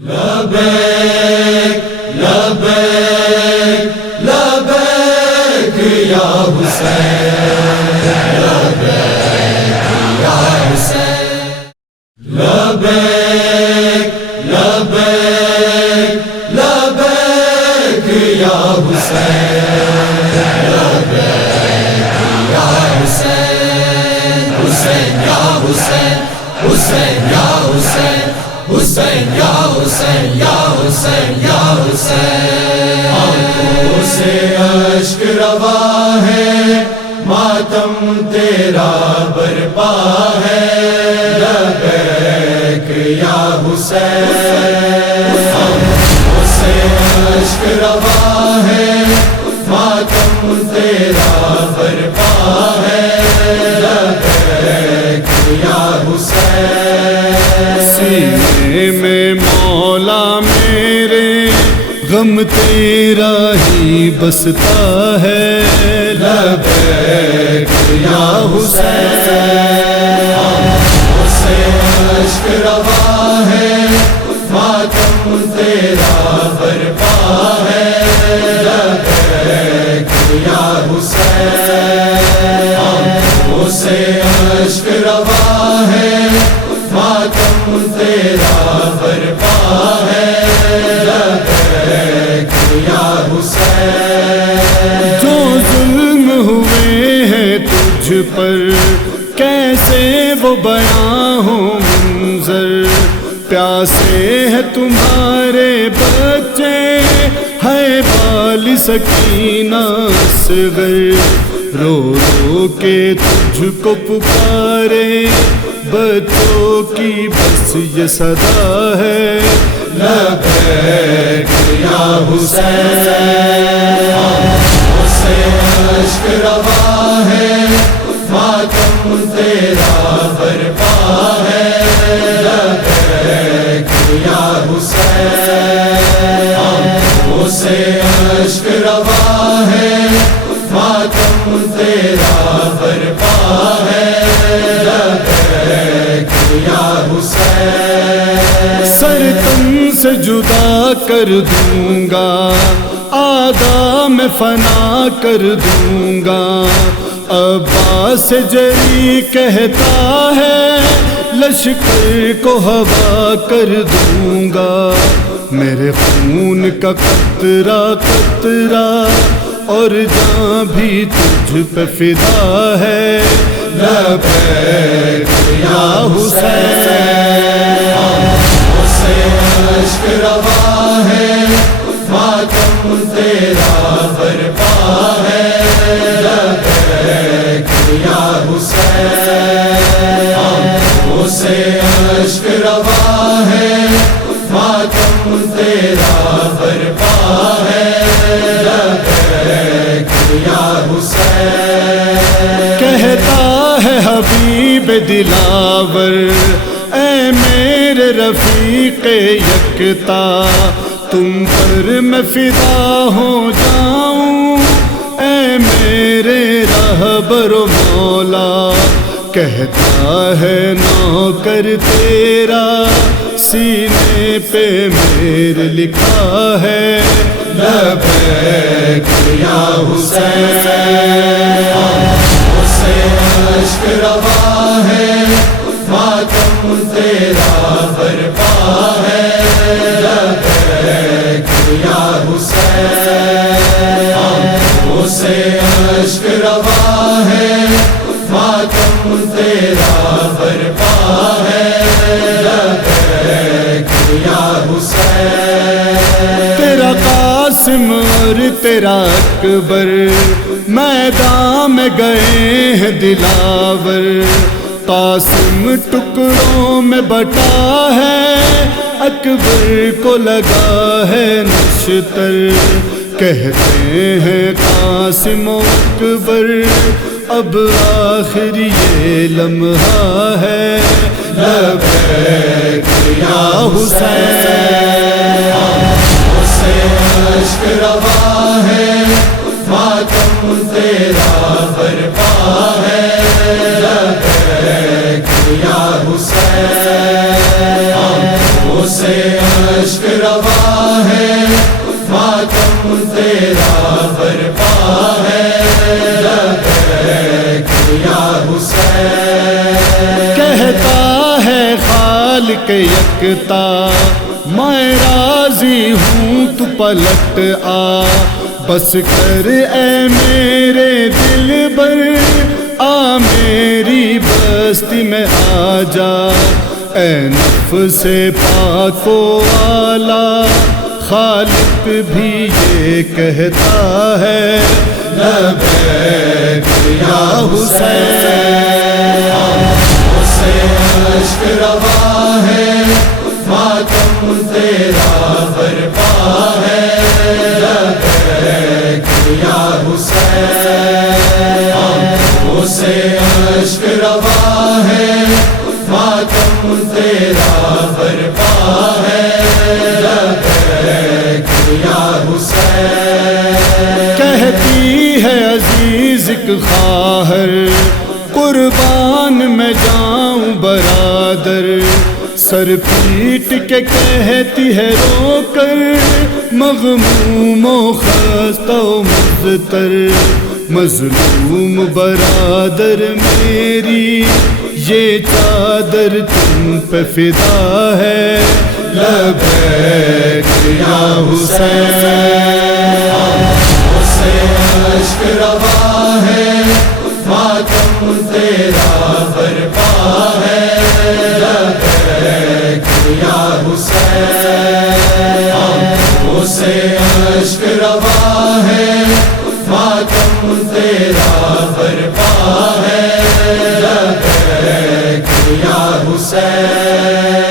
لبیک لبیک لبیک یا حسین، لبیک یا حسین، لبیک لبیک لبیک یا حسین، لبیک یا حسین، حسین یا حسین، حسین یا حسین، حسین یا حسین، یا حسین یا حسین۔ آنکھوں سے اشک روا ہے، ماتم تیرا برپا ہے، لبیک یا حسین۔ آنکھوں سے اشک روا ہے، ماتم تیرا برپا ہے، لبیک یا حسین۔ سینے میں مولا میرے غم تیرا ہی بستا ہے، لبیک یا حسین۔ آنکھوں سے اشک روا ہے، ماتم تیرا برپا ہے، لبیک یا حسین۔ آنکھوں سے اشک روا ہے، ماتم تیرا برپا ہے، لبیک یا حسین۔ جو ظلم ہوئے ہیں تجھ پر کیسے وہ بیاں ہو منظر، پیاسے ہیں تمہارے بچے، ہے بال سکینہ اصغر، رو رو کے تجھ کو پکارے، بچوں کی بس یہ صدا ہے، لبیک یا حسین۔ آنکھوں سے اشک روا ہے، ماتم تیرا برپا ہے، لبیک یا حسین۔ آنکھوں سے اشک روا ہے، ماتم تیرا برپا ہے، لبیک یا حسین۔ سر تن سے جدا کر دوں گا، آدھا میں فنا کر دوں گا، عباس جری کہتا ہے لشکر کو ہوا کر دوں گا، میرے خون کا قطرہ قطرہ اور جاں بھی تجھ پہ فدا ہے، لبیک یا حسین۔ آنکھوں سے اشک روا ہے، ماتم تیرا برپا ہے، لبیک یا حسین۔ آنکھوں سے اشک روا ہے، ماتم تیرا برپا ہے، لبیک یا حسین۔ کہتا ہے حبیب دلاور، اے میرے رفیق یکتا، تم پر میں فدا ہو جاؤں، اے میرے رہبر و مولا، کہتا ہے نوکر تیرا، سینے پہ میرے لکھا ہے، لبیک یا حسین۔ آنکھوں سے اشک روا ہے، ماتم تیرا برپا ہے، لبیک یا حسین۔ آنکھوں سے اشک روا ہے، ماتم تیرا برپا ہے، لبیک یا حسین۔ تیرا قاسم اور تیرا اکبر میدان میں گئے ہیں دلاور، قاسم ٹکڑوں میں بٹا ہے، اکبر کو لگا ہے نشتر، کہتے ہیں قاسم و اکبر اب آخر یہ لمحہ ہے، لبیک یا حسین۔ آنکھوں سے اشک روا ہے، ماتم تیرا برپا ہے، لبیک یا حسین۔ سے اشک رواں ہے ماتم تیرا برپا ہے لبیک یا حسین کہتا ہے خالق یکتا میں راضی ہوں تو پلٹ آ بس کر اے میرے دل بر آ میری بستی میں آ جا اے نفس پاک و اعلیٰ خالق بھی یہ کہتا ہے لبیک یا حسین سے اشک رواں ہے ماتم تیرا برپا ہے لبیک یا حسین سے اشک رواں ہے ماتم تیرا برپا ہے لبیک یا حسین کہتی ہے عزیز ایک خواہر قربان میں جاؤں برادر سر پیٹ کے کہتی ہے رو کر مغموم و خستہ و مضطر مظلوم برادر میری یہ چادر تم پہ فدا ہے لبیک یا حسین سے اشک رواں ہے ماتم تیرا برپا ہے لبیک یا حسین سے اشک رواں ہے ماتم تیرا برپا ہے لبیک یا حسین